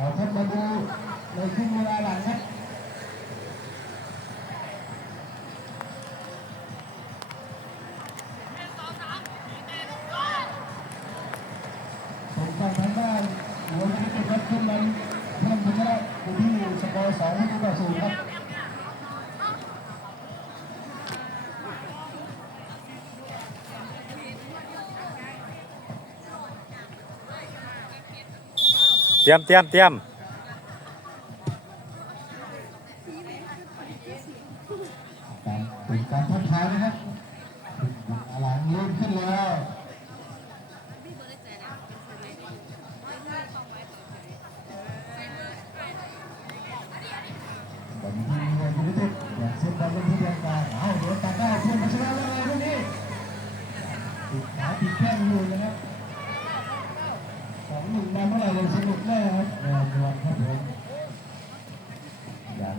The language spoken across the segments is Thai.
เอาครับมาดูในช่วงเวลาหลังครับส่งไปทางด้านหัววิทยครับขึ้นนำเพิ่มพัชระอยู่ที่สกอร์สองต่อศูนย์ครับ เตรียมเตรียมเตรียม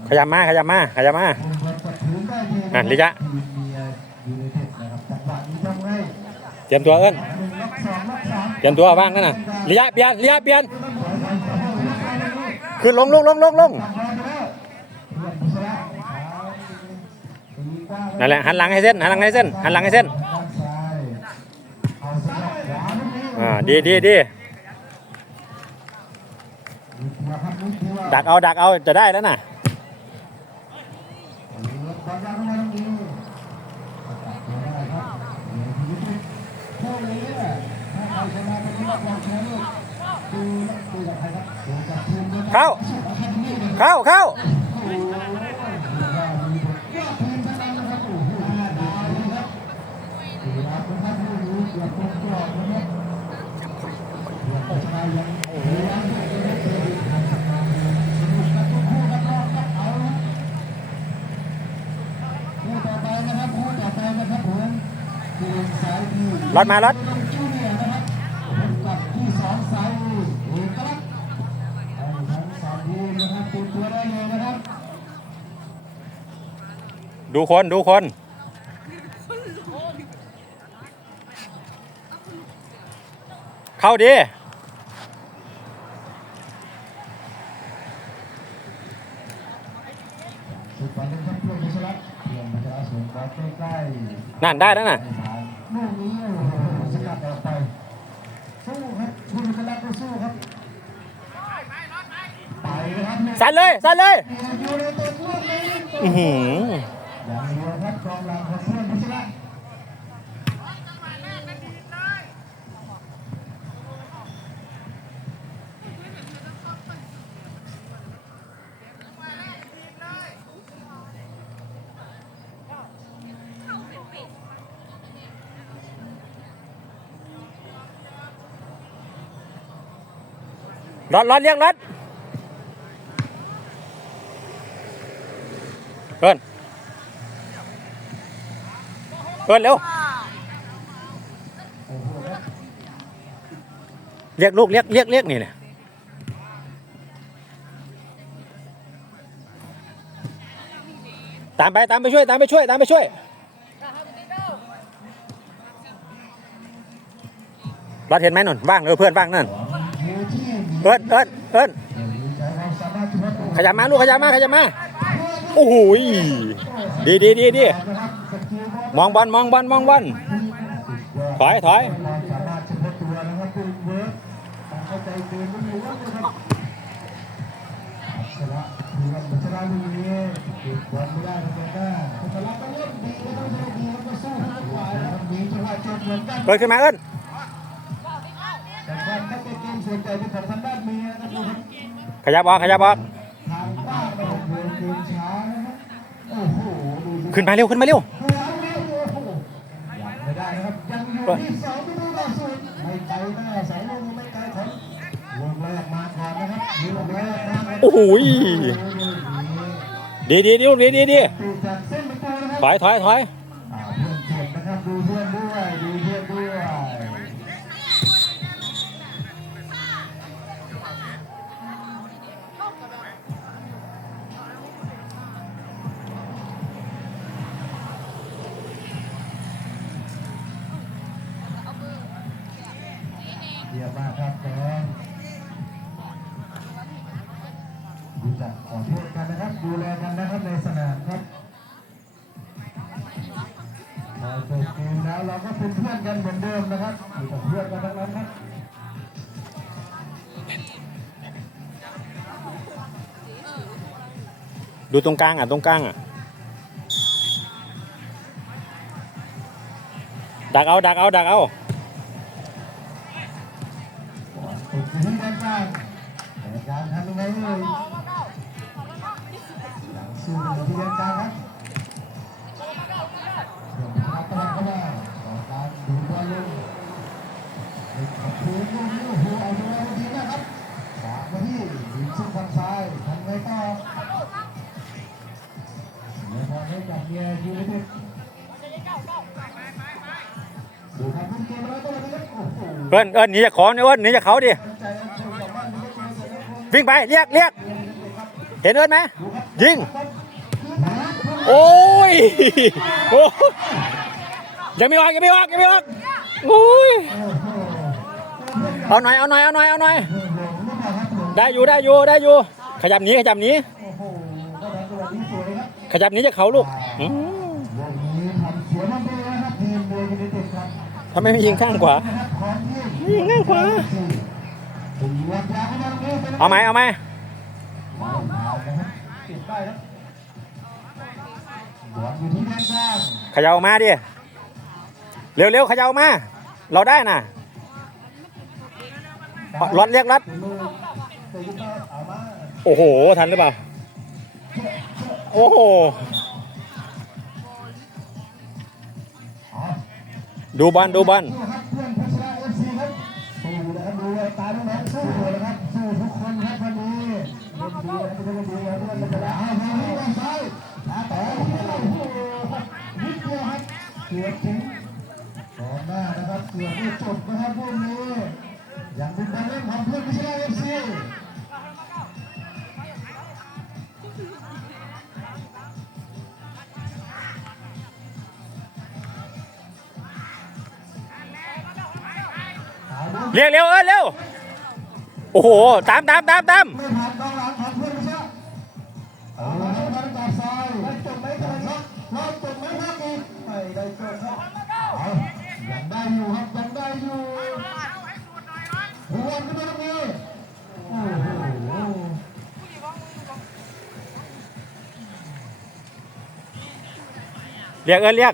ขยับมาขยับมาขยับมาอะลิยะเตรียมตัวเอิ้นเตรียมตัวว่างนั่นน่ะระยะเปลี่ยนระยะเปลี่ยนขึ้นลงลงลงลงลงนั่นแหละหันหลังให้เส้นหันหลังให้เส้นหันหลังให้เส้นอ่าดีดีดีดักเอาดักเอาจะได้แล้วน่ะ เข้า เข้า เข้าคู่ต่อไปนะครับคู่ต่อไปนะครับผมคือสายดีรถมารถ ทีมนะครับเตรียมตัวได้เลยนะครับดูคน ดูคน เข้าดีสุดฝันเป็นครับเพื่อนพิชรัตน์เพื่อนพิชรัตน์ส่งบอลใกล้ๆนั่นได้แล้วน่ะลูกนี้โอ้โหสกัดออกไปสู้ครับคุณกลักษณ์ก็สู้ครับ สั่นเลยสั่นเลยอือหือร่อนรัตน์รถรถเรียกรถเอิน เอินเร็ว เรียกลูกเรียกเรียกเรียกนี่เนี่ยตามไปตามไปช่วยตามไปช่วยตามไปช่วยรถเห็นไหมนนว่างเออเพื่อนว่างนั่นเอินเอินเอินใจความสามารถที่วัดขยับมาลูกขยับมาขยับมาโอ้โหดีดีดีดี มองบอลมองบอลมองบอลถอยถอยเฉพาะตัวนะครับคือเวิดขึ้นมาเอิ้นใหญ่เป็นของทางด้านเมียนะครับออกขยับออกขึ้นมาเร็ว ขึ้นมาเร็ว ยังไม่ได้นะครับ ยังอยู่ที่สองประตูต่อศูนย์ไม่ไกลแน่สอง เยี่ยมมากครับน้องขอโทษกันนะครับ ดูแลกันนะครับในสนามครับพอจบเกมแล้วเราก็เป็นเพื่อนกันเหมือนเดิมนะครับอยู่กับเพื่อนกันทั้งนั้นครับดูตรงกลางอะ ตรงกลางอะ ดักเอา ดักเอา ดักเอา ที่ยิงทางซ้ายทำไงต่อเดี๋ยวพอให้กับเมียยูไนเต็ดดูครับพุ่งเกมแล้วตัวนี้โอ้โหเอิ้นเอิ้นหนีจากของเนี่ยเอิ้นหนีจากเขาดิ ใจอันชนจากบ้านนี้ก็เจอเร็จแล้วคนวิ่งไปเรียกเรียกเห็นเอิ้นไหมยิง โอ้ยโอ้ยยังไม่ออกยังไม่ออกยังไม่ออกโอ้ย เอาหน่อยเอาหน่อยเอาหน่อยเอาหน่อย เได้อยู่ได้อยู่ได้อยู่ ขยับหนีขยับหนีโอ้โหก็ทำตัวนี้สวยครับขยับหนีจากเขาลูกอืมวงนี้ทำเสียมาเบลนะครับทีมเบลยูไนเต็ดครับทำไมไม่ยิงข้างขวานะครับของทีมยิงข้างขวาตีวัดยาวเข้ามาตรงนี้เป็นเอาไหมเอาไหมบอลมานะครับติดป้ายครับบอลอยู่ที่ด้านข้างเขยับออกมาดิ เร็วเร็วๆเขยับออกมา เราได้น่ะรถเรียกรถ โอ้โห ทันหรือเปล่า โอ้โห ดูบอลดูบอลสู้ครับเพื่อนดูแววตาน้องๆสู้นะครับสู้ทุกคนครับวันนี้เล่นดีนะครับเล่นดีนะเพื่อนพัชระเอานซ้ายตาต่อโอ้โหนิดเดียวครับถึงกองหน้านะครับเกือบไม่จบนะครับพวกนี้ยังเป็นการเล่นของเพื่อนพัชระเอฟซี เรียกเร็วเออเร็ว โอ้โห ตามตามตามตามไม่ผ่านกองหลังของเพื่อนพัชระเอาละครับมาต่อซ้ายได้จบไหมครับเราจบไหมครับอีกไม่ได้จบครับเอายังได้อยู่ครับยังได้อยู่หัวขึ้นมาตรงนี้โอ้โหเรียกเออเรียก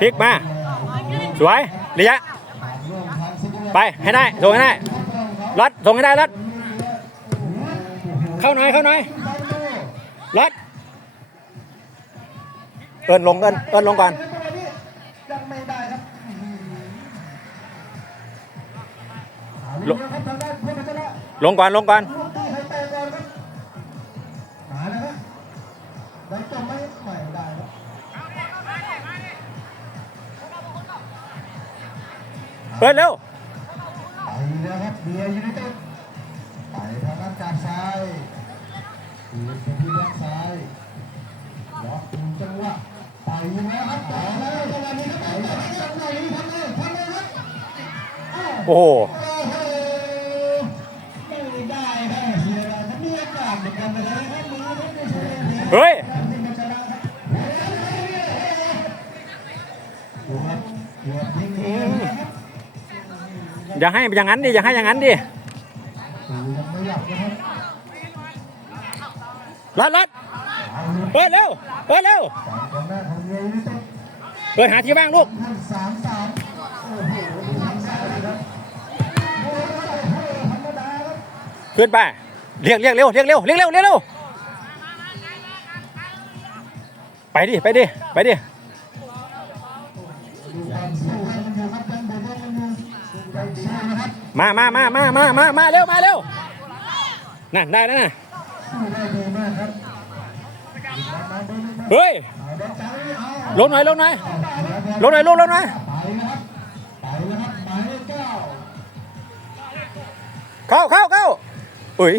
พลิกมา สวยระยะไปให้ได้ส่งให้ได้รัดส่งให้ได้รัดเข้าหน่อยเข้าหน่อยรัดเอินลงเอินเอินลงก่อนเอาเรื่องครับทางก่อนลงก่อนลงก่อน เอินเร็วไปแล้วครับเบียร์ยูไนเต็ดไปทางด้านกาบซ้ายคืนไปที่ด้านซ้ายล็อกถึงจังหวะไปแล้วครับต่อแล้วจังหวะนี้ครับไปแล้วจังหวะนี้ทำเลยทำเลยครับอ้าวโอ้โหโอ้โหไม่ได้ครับเสียดายครับมีโอกาสเหมือนกันนะครับมือไม่ได้เสียเนี่ยเฮ้ย อย่าให้อย่างนั้นดิอย่าให้อย่างนั้นดิรัดรัดเอาลูกเอินเร็วเอินเร็วเมียยูไนเต็ดหาที่ว่างลูกเลยครับโอ้โหธรรมดาครับขึ้นไปเรียกเรียกเร็วเรียกเร็วเรียกเร็วเรียกเร็วไปดิไปดิไปดิ มามามามามามามาเร็ว มาเร็ว นั่นได้แล้วนะสู้ได้ดีมากครับมาเบอร์หนึ่งมาเฮ้ยเอาเดินใจเอาลงหน่อย ลงหน่อยเอาลงหน่อยลูกลงหน่อยไปนะครับไปนะครับหมายเลขเก้าเข้าเข้าเข้าอุ้ย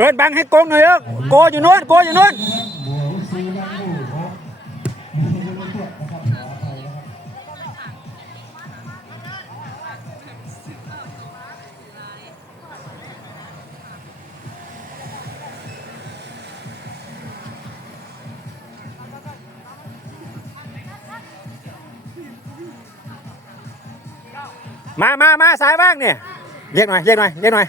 เอินบังให้โกงหน่อยเออโกอยู่นู้นโกอยู่นู้นบัวซีนั่งอยู่ครับมีเรื่องเกี่ยวนะครับขออภัยนะครับมามามาสายบ้างเนี่ยเรียกหน่อยเรียกหน่อยเรียกหน่อย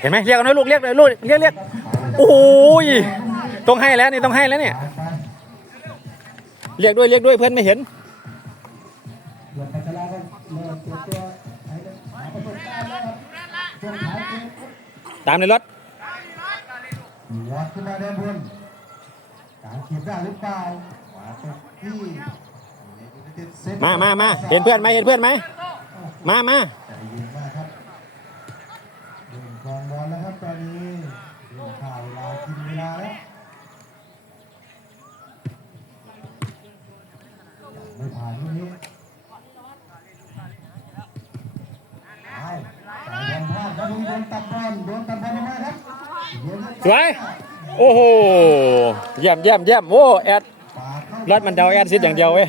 เห็นไหมเรียกกันหน่อยลูกเรียกเลยลูกเรียกเรียกโอ้ยต้องให้แล้วนี่ต้องให้แล้วเนี่ยเรียกด้วยเรียกด้วยเพื่อนไม่เห็นตามในรถวัดขึ้นมาด้านบนกางเขียนได้หรือเปล่าวาตกที่มามามาเห็นเพื่อนไหมเห็นเพื่อนไหมมามา ใจเย็นมากครับเรื่องคลองบอลแล้วครับตอนนี้เรื่องข่าวเวลากินเวลาแล้วไม่ผ่านลูกนี้เอาแต่บอลพลาดแล้วลุงโดนตัดบอลโดนตัดบอลมาครับ โยนให้สวยโอ้โหเยี่ยมเยี่ยมเยี่ยมโอ้แอดรถมันเดาแอดซิดอย่างเดียวเว้ย